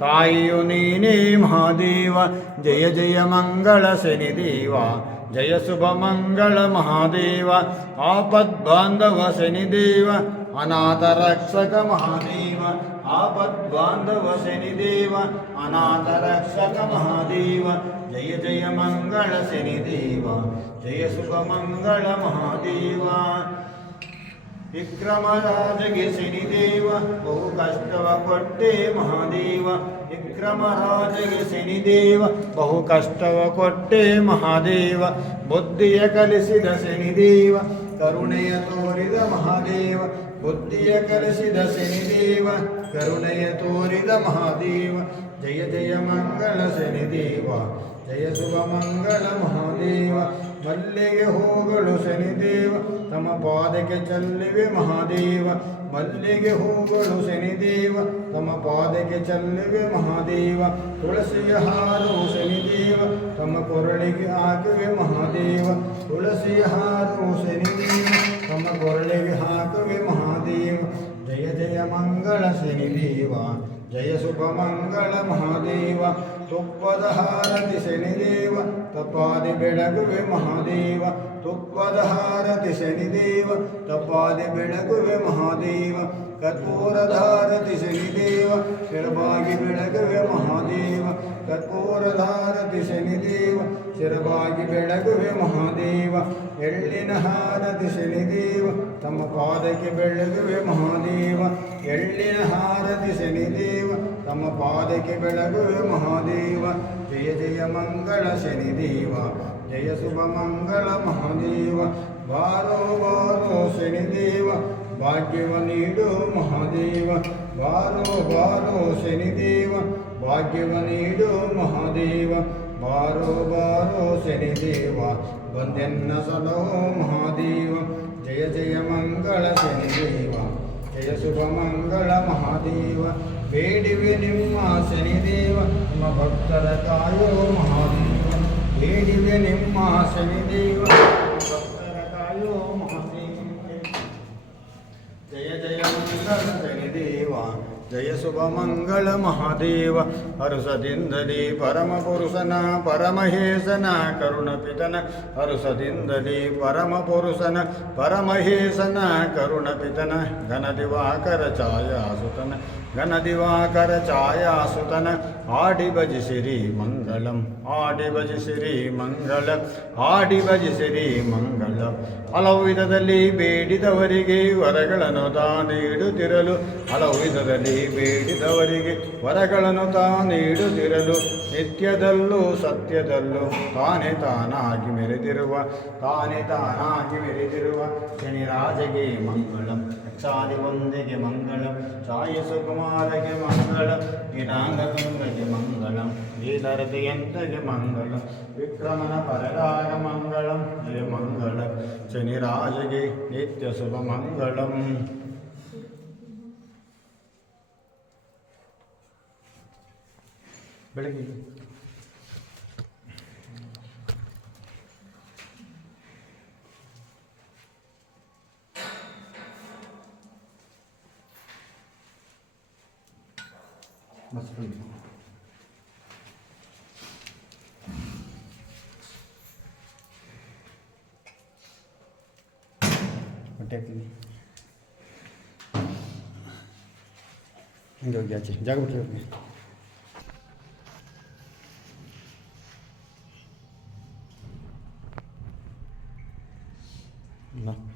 ತಾಯಿಯು ನೀನೇ ಮಹಾದೇವ. ಜಯ ಜಯ ಮಂಗಳ ಶನಿದೇವ, ಜಯ ಶುಭ ಮಂಗಳ ಮಹಾದೇವ. ಆಪದ್ಬಾಂಧವ ಶನಿದೇವ, ಅನಾಥ ರಕ್ಷಕ ಮಹಾದೇವ. ಆಪದ್ಬಾಂಧವ ಶನಿದೇವ, ಅನಾಥ ರಕ್ಷಕ ಮಹಾದೇವ. ಜಯ ಜಯ ಮಂಗಳ ಶನಿದೇವ, ಜಯ ಶುಭ ಮಂಗಳ ಮಹಾದೇವ. ವಿಕ್ರಮರಾಜಗೆ ಶನಿದೇವ, ಬಹು ಕಷ್ಟವ ಕೊಟ್ಟೆ ಮಹಾದೇವ. ವಿಕ್ರಮರಾಜಗೆ ಶನಿದೇವ, ಬಹು ಕಷ್ಟವ ಕೊಟ್ಟೆ ಮಹಾದೇವ. ಬುದ್ಧಿಯ ಕಲಿಸಿದ ಶನಿದೇವ, ಕರುಣೆಯ ತೋರಿದ ಮಹಾದೇವ. ಬುದ್ಧಿಯ ಕಲಿಸಿದ ಶನಿದೇವ, ಕರುಣೆಯ ತೋರಿದ ಮಹಾದೇವ. ಜಯ ಜಯ ಮಂಗಳ ಶನಿದೇವ, ಜಯ ಶುಭ ಮಂಗಳ ಮಹಾದೇವ. ಮಲ್ಲಿಗೆ ಹೂಗಳು ಶನಿದೇವ, ತಮ್ಮ ಪಾದಕ್ಕೆ ಚೆಲ್ಲಿವೆ ಮಹಾದೇವ. ಮಲ್ಲಿಗೆ ಹೂಗಳು ಶನಿದೇವ, ತಮ್ಮ ಪಾದಕ್ಕೆ ಚೆಲ್ಲಿವೆ ಮಹಾದೇವ. ತುಳಸಿಯ ಹಾರವು ಶನಿದೇವ, ತಮ್ಮ ಕೊರಳಿಗೆ ಹಾಕುವೆ ಮಹಾದೇವ. ತುಳಸಿಯ ಹಾರವು ಶನಿದೇವ, ತಮ್ಮ ಕೊರಳಿಗೆ ಹಾಕುವೆ ಮಹಾದೇವ. ಜಯ ಜಯ ಮಂಗಳ ಶನಿದೇವ, ಜಯ ಶುಭ ಮಂಗಳ ಮಹಾದೇವ. ತುಪ್ಪದ ಹಾರತಿ ಶನಿದೇವ, ತಪ್ಪಾದಿ ಬೆಳಗುವೆ ಮಹಾದೇವ. ತುಪ್ಪದ ಹಾರತಿ ಶನಿದೇವ, ತಪ್ಪಾದಿ ಬೆಳಗುವೆ ಮಹಾದೇವ. ಕರ್ಪೂರದ ಹಾರತಿ ಶನಿದೇವ, ಶಿರಬಾಗಿ ಬೆಳಗುವೆ ಮಹಾದೇವ. ಕರ್ಪೂರದ ಹಾರತಿ ಶನಿದೇವ, ಶಿರಬಾಗಿ ಬೆಳಗುವೆ ಮಹಾದೇವ. ಎಳ್ಳಿನ ಹಾರತಿ ಶನಿದೇವ, ತಮ್ಮ ಪಾದಕ್ಕೆ ಬೆಳಗುವೆ ಮಹಾದೇವ. ಎಳ್ಳಿನ ಹಾರತಿ ಶನಿದೇವ, ತಮ್ಮ ಪಾದಕ್ಕೆ ಬೆಳಗುವೆ ಮಹಾದೇವ. ಜಯ ಜಯ ಮಂಗಳ ಶನಿದೇವ, ಜಯ ಶುಭ ಮಂಗಳ ಮಹಾದೇವ. ಬಾರೋ ಬಾರೋ ಶನಿದೇವ, ಭಾಗ್ಯವ ನೀಡು ಮಹಾದೇವ. ಬಾರೋ ಬಾರೋ ಶನಿದೇವ, ಭಾಗ್ಯವ ನೀಡು ಮಹಾದೇವ. ಬಾರೋ ಬಾರೋ ಶನಿದೇವ, ಬಂದೆನ್ನ ಸಲಹೋ ಮಹಾದೇವ. ಜಯ ಜಯ ಮಂಗಳ ಶನಿದೇವ, ಜಯ ಶುಭ ಮಂಗಳ ಮಹಾದೇವ. ಬೇಡಿವೆ ನಿಮ್ಮ ಶನಿದೇವ, ನಿಮ್ಮ ಭಕ್ತರ ಕಾಯೋ ಮಹಾದೇವ. ಬೇಡಿವೆ ನಿಮ್ಮ ಶನಿದೇವ, ಭಕ್ತರ ಕಾಯೋ ಮಹಾದೇವ. ಜಯ ಜಯ ಮಂಗಳ ಶನಿದೇವ, ಜಯ ಶುಭ ಮಂಗಳ ಮಹಾದೇವ. ಹರುಷದಿಂದಲೇ ಪರಮ ಪುರುಷನ ಪರಮಹೇಶನ ಕರುಣಪಿತನ. ಹರುಷದಿಂದಲೇ ಪರಮ ಪುರುಷನ ಪರಮಹೇಶನ ಕರುಣಪಿತನ. ಘನ ದಿವಾಕರ ಛಾಯಾಸುತನ, ಘನ ದಿವಾಕರ ಛಾಯಾಸುತನ. ಆಡಿ ಭಜಿಸಿರಿ ಮಂಗಳಂ, ಆಡಿ ಭಜಿಸಿರಿ ಮಂಗಳ, ಆಡಿ ಭಜಿಸಿರಿ ಮಂಗಳ. ಹಲವು ವಿಧದಲ್ಲಿ ಬೇಡಿದವರಿಗೆ ವರಗಳನ್ನು ತಾನೀಡುತ್ತಿರಲು, ಹಲವು ವಿಧದಲ್ಲಿ ಬೇಡಿದವರಿಗೆ ವರಗಳನ್ನು ತಾನೀಡುತ್ತಿರಲು. ನಿತ್ಯದಲ್ಲೂ ಸತ್ಯದಲ್ಲೂ ತಾನೇ ತಾನಾಗಿ ಮೆರೆದಿರುವ, ತಾನೇ ತಾನಾಗಿ ಮೆರೆದಿರುವ ಶನಿರಾಜಗೆ ಮಂಗಳಂ. ಯಕ್ಷಾದಿವಂದಿಗೆ ಮಂಗಳಂ, ಛಾಯಸುಕುಮಾರಗೆ ಮಂಗಳಂ. ಗೀತಾಂಗತುಂಗಗೆ ಮಂಗಳಂ, ಗೀತರತಿಯಂತಗೆ ಮಂಗಳಂ. ವಿಕ್ರಮನ ಪರದಾರ ಮಂಗಳಂ, ಜಯ ಮಂಗಳಂ. ಶನಿರಾಜಗೆ ನಿತ್ಯ ಶುಭ ಮಂಗಳಂ. ಬೆಳಗ್ಗೆ ಮಸ್ತ್ ಹೊಟ್ಟೆ ಹಾಕ್ತೀನಿ. ಹಿಂಗೆ ಹೋಗಿ ಆಚೆ ಜಾಗ ಬಿಟ್ಟು ಹೋಗಿ. No.